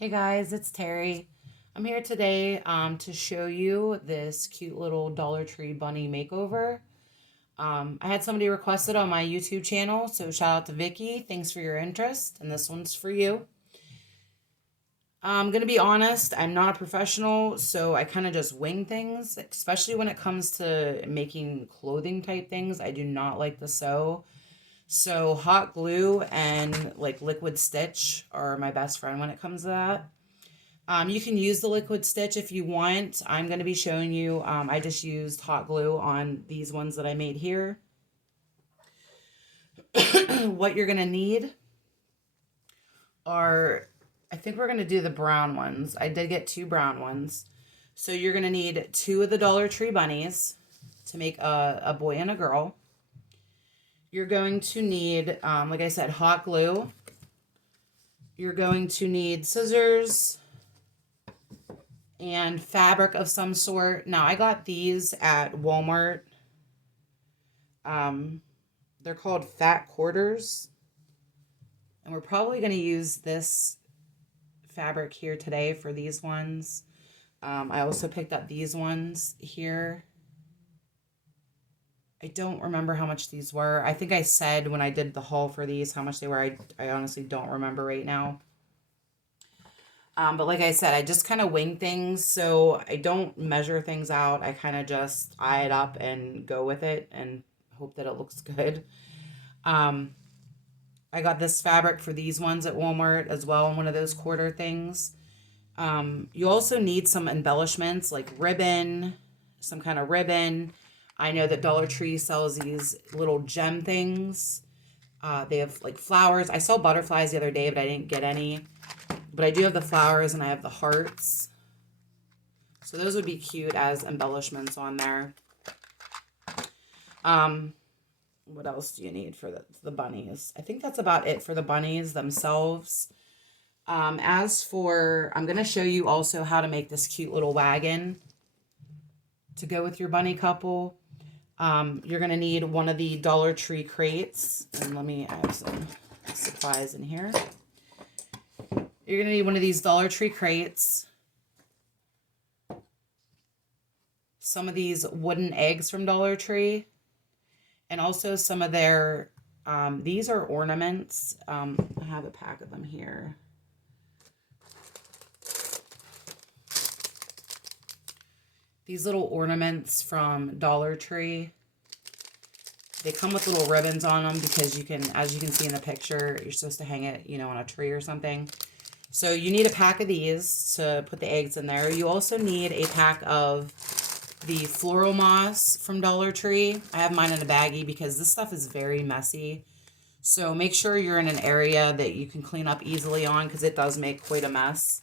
Hey guys, it's Terry. I'm here today to show you this cute little Dollar Tree bunny makeover. I had somebody request it on my YouTube channel, so shout out to Vicky. Thanks for your interest, and this one's for you. I'm gonna be honest, I'm not a professional, so I kind of just wing things, especially when it comes to making clothing type things. I do not like to sew. So hot glue and like liquid stitch are my best friend when it comes to that. You can use the liquid stitch if you want. I'm going to be showing you, I just used hot glue on these ones that I made here. What you're going to need are, I think we're going to do the brown ones. I did get two brown ones. So you're going to need two of the Dollar Tree bunnies to make a boy and a girl. You're going to need, like I said, hot glue. You're going to need scissors and fabric of some sort. Now, I got these at Walmart. They're called fat quarters. And we're probably going to use this fabric here today for these ones. I also picked up these ones here. I don't remember how much these were. I think I said when I did the haul for these how much they were. I honestly don't remember right now. But like I said, I just kind of wing things, so I don't measure things out. I kind of just eye it up and go with it and hope that it looks good. Um, I got this fabric for these ones at Walmart as well in one of those quarter things. You also need some embellishments like ribbon, some kind of ribbon. I know that Dollar Tree sells these little gem things. They have like flowers. I saw butterflies the other day, but I didn't get any. But I do have the flowers and I have the hearts. So those would be cute as embellishments on there. What else do you need for the bunnies? I think that's about it for the bunnies themselves. As for, I'm going to show you also how to make this cute little wagon to go with your bunny couple. You're going to need one of the Dollar Tree crates. And let me add some supplies in here. You're going to need one of these Dollar Tree crates. Some of these wooden eggs from Dollar Tree. And also some of their, these are ornaments. I have a pack of them here. These little ornaments from Dollar Tree. They come with little ribbons on them because you can, as you can see in the picture, you're supposed to hang it, on a tree or something. So you need a pack of these to put the eggs in there. You also need a pack of the floral moss from Dollar Tree. I have mine in a baggie because this stuff is very messy. So make sure you're in an area that you can clean up easily on because it does make quite a mess.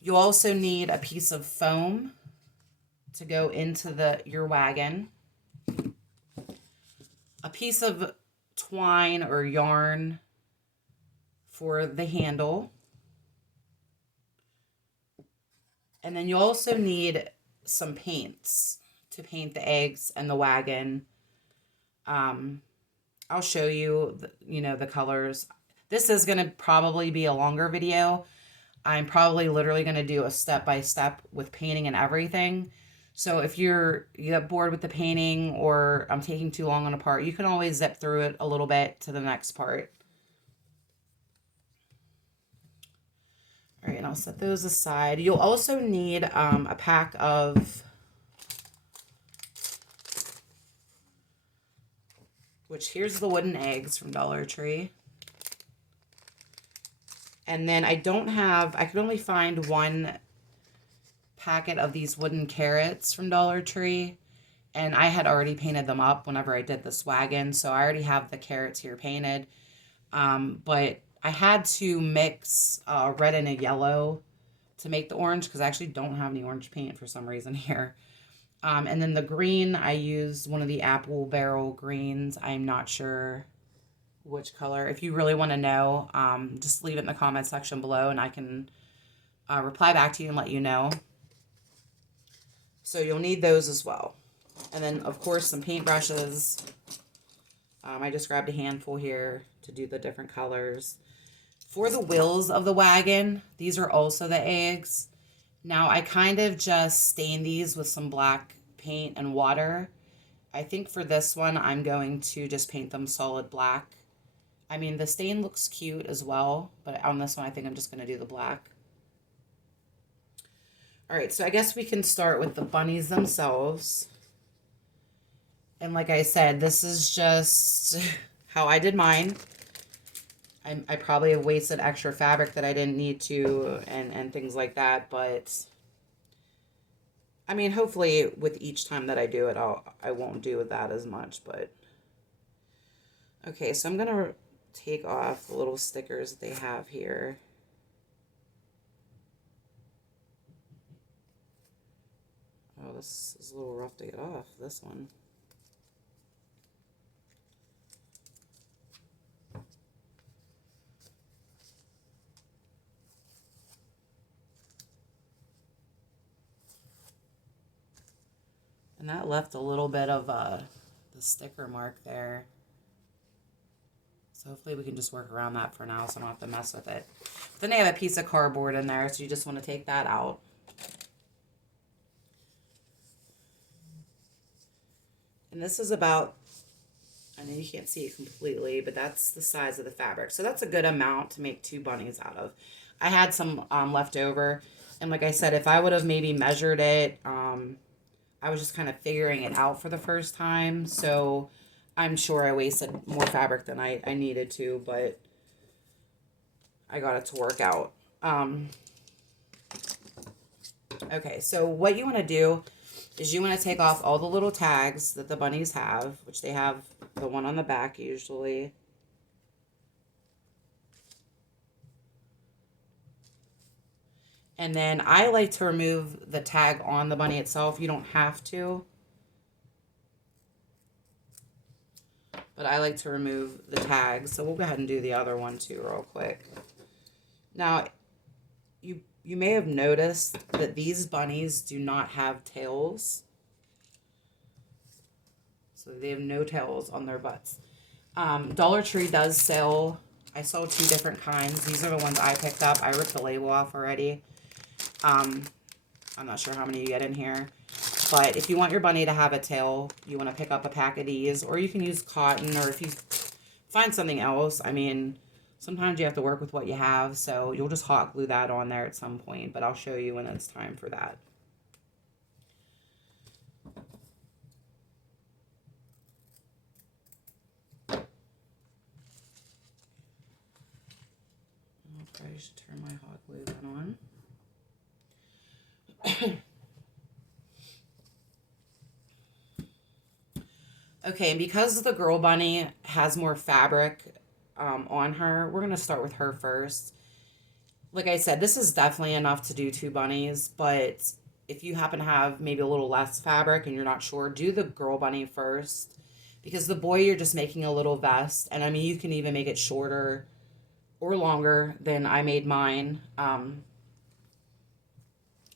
You also need a piece of foam to go into your wagon. A piece of twine or yarn for the handle. And then you also need some paints to paint the eggs and the wagon. I'll show you, the colors. This is going to probably be a longer video. I'm probably literally going to do a step-by-step with painting and everything. So if you get bored with the painting or I'm taking too long on a part, you can always zip through it a little bit to the next part. All right, and I'll set those aside. You'll also need a pack of, which here's the wooden eggs from Dollar Tree. And then I could only find one packet of these wooden carrots from Dollar Tree. And I had already painted them up whenever I did this wagon. So I already have the carrots here painted. But I had to mix red and a yellow to make the orange because I actually don't have any orange paint for some reason here. And then the green, I used one of the apple barrel greens. I'm not sure which color. If you really want to know, just leave it in the comment section below and I can reply back to you and let you know. So you'll need those as well. And then, of course, some paintbrushes. I just grabbed a handful here to do the different colors. For the wheels of the wagon, these are also the eggs. Now I kind of just stain these with some black paint and water. I think for this one, I'm going to just paint them solid black. I mean, the stain looks cute as well, but on this one, I think I'm just going to do the black. All right, so I guess we can start with the bunnies themselves. And like I said, this is just how I did mine. I probably have wasted extra fabric that I didn't need to and things like that, but I mean, hopefully with each time that I do it, I won't do that as much, but okay, so I'm gonna take off the little stickers that they have here. Oh, this is a little rough to get off, this one. And that left a little bit of the sticker mark there. So hopefully we can just work around that for now so I don't have to mess with it. But then they have a piece of cardboard in there, so you just want to take that out. And this is about, I know you can't see it completely, but that's the size of the fabric. So that's a good amount to make 2 bunnies out of. I had some left over. And like I said, if I would have maybe measured it, I was just kind of figuring it out for the first time. So I'm sure I wasted more fabric than I needed to, but I got it to work out. Okay, so what you want to do is you want to take off all the little tags that the bunnies have, which they have the one on the back usually. And then I like to remove the tag on the bunny itself. You don't have to. But I like to remove the tags. So we'll go ahead and do the other one too real quick. Now, you may have noticed that these bunnies do not have tails. So they have no tails on their butts. Dollar Tree does sell, I saw 2 different kinds. These are the ones I picked up. I ripped the label off already. I'm not sure how many you get in here. But if you want your bunny to have a tail, you want to pick up a pack of these. Or you can use cotton, or if you find something else. I mean, sometimes you have to work with what you have. So you'll just hot glue that on there at some point. But I'll show you when it's time for that. I probably should turn my hot glue gun on. Okay, and because the girl bunny has more fabric on her, we're going to start with her first. Like I said, this is definitely enough to do 2 bunnies, but if you happen to have maybe a little less fabric and you're not sure, do the girl bunny first. Because the boy, you're just making a little vest, and I mean, you can even make it shorter or longer than I made mine.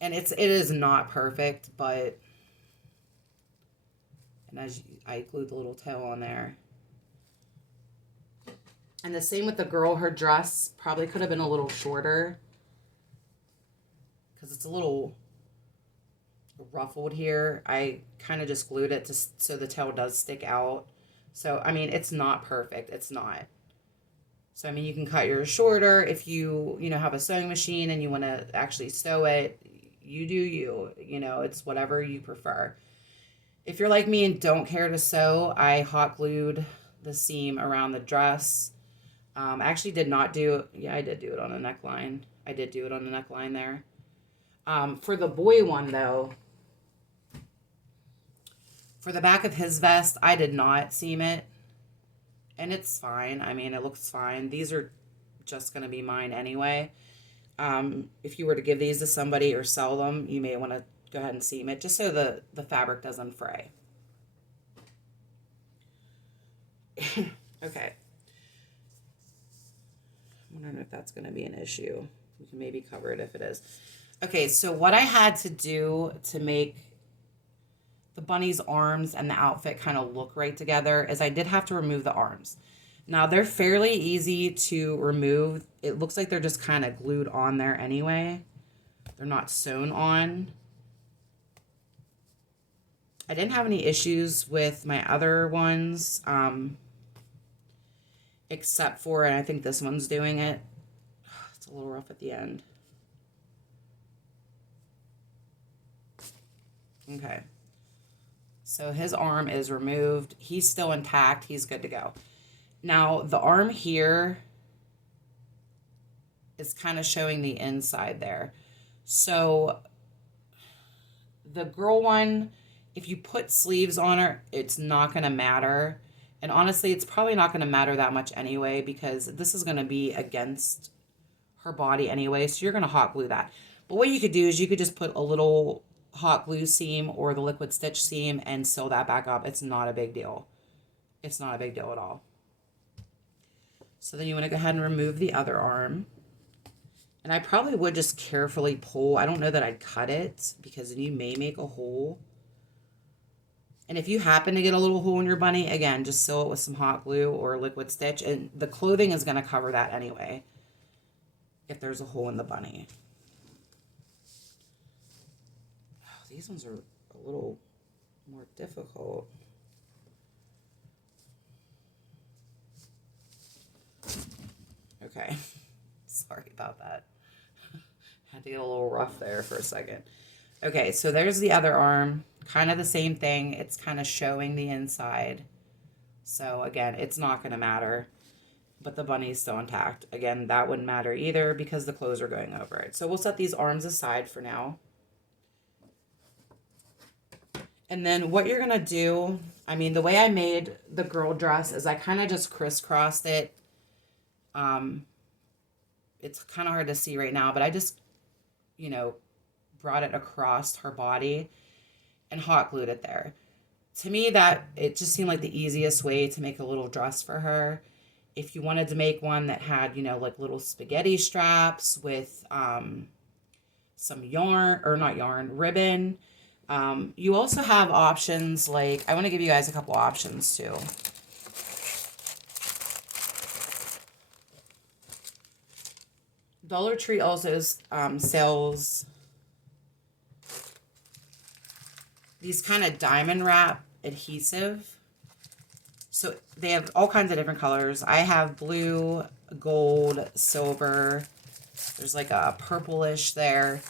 And it is not perfect, but, and as I glued the little tail on there. And the same with the girl, her dress probably could have been a little shorter because it's a little ruffled here. I kind of just glued it so the tail does stick out. So, I mean, it's not perfect. It's not. So, I mean, you can cut yours shorter. If you have a sewing machine and you want to actually sew it, you do you. It's whatever you prefer. If you're like me and don't care to sew, I hot glued the seam around the dress. I actually did not do, yeah, I did do it on a neckline. I did do it on the neckline there. For the boy one, though, for the back of his vest, I did not seam it. And it's fine. I mean, it looks fine. These are just going to be mine anyway. If you were to give these to somebody or sell them, you may want to go ahead and seam it just so the fabric doesn't fray. Okay. I'm wondering if that's going to be an issue. We can maybe cover it if it is. Okay, so what I had to do to make the bunny's arms and the outfit kind of look right together is I did have to remove the arms. Now they're fairly easy to remove. It looks like they're just kind of glued on there anyway. They're not sewn on. I didn't have any issues with my other ones, except for, and I think this one's doing it. It's a little rough at the end. Okay. So his arm is removed. He's still intact. He's good to go. Now, the arm here is kind of showing the inside there. So the girl one, if you put sleeves on her, it's not going to matter. And honestly, it's probably not going to matter that much anyway, because this is going to be against her body anyway. So you're going to hot glue that. But what you could do is you could just put a little hot glue seam or the liquid stitch seam and sew that back up. It's not a big deal. It's not a big deal at all. So then you want to go ahead and remove the other arm. And I probably would just carefully pull. I don't know that I'd cut it because then you may make a hole. And if you happen to get a little hole in your bunny, again, just sew it with some hot glue or liquid stitch. And the clothing is going to cover that anyway if there's a hole in the bunny. Oh, these ones are a little more difficult. Okay. Sorry about that. Had to get a little rough there for a second. Okay, so there's the other arm. Kind of the same thing. It's kind of showing the inside. So again, it's not going to matter. But the bunny's still intact. Again, that wouldn't matter either because the clothes are going over it. So we'll set these arms aside for now. And then what you're going to do, I mean, the way I made the girl dress is I kind of just crisscrossed it. It's kind of hard to see right now, but I just, brought it across her body and hot glued it there. To me, that it just seemed like the easiest way to make a little dress for her. If you wanted to make one that had, like little spaghetti straps with some yarn, or not yarn, ribbon. You also have options like, I want to give you guys a couple options too. Dollar Tree also sells these kind of diamond wrap adhesive. So they have all kinds of different colors. I have blue, gold, silver. There's like a purplish there.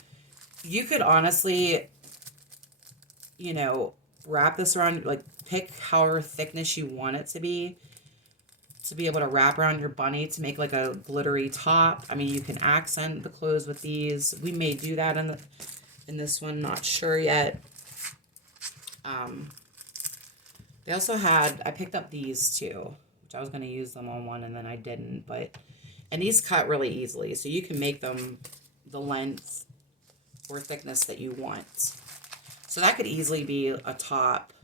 You could honestly, wrap this around, like pick however thickness you want it to be able to wrap around your bunny to make like a glittery top. I mean, you can accent the clothes with these. We may do that in this one, not sure yet. They also had, I picked up these too, which I was going to use them on one and then I didn't, and these cut really easily, so you can make them the length or thickness that you want. So that could easily be a top,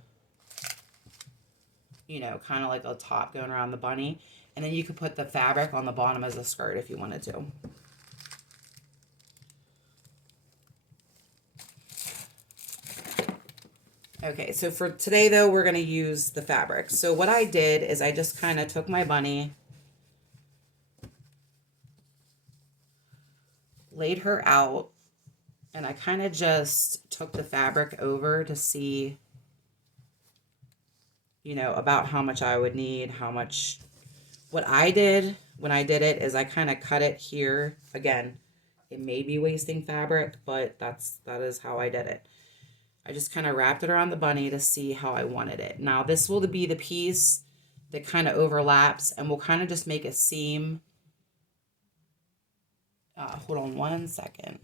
kind of like a top going around the bunny. And then you could put the fabric on the bottom as a skirt if you wanted to. Okay, so for today, though, we're going to use the fabric. So what I did is I just kind of took my bunny, laid her out, and I kind of just took the fabric over to see, about how much I would need, how much. What I did when I did it is I kind of cut it here. Again, it may be wasting fabric, but that is how I did it. I just kind of wrapped it around the bunny to see how I wanted it. Now, this will be the piece that kind of overlaps, and we'll kind of just make a seam. Hold on one second.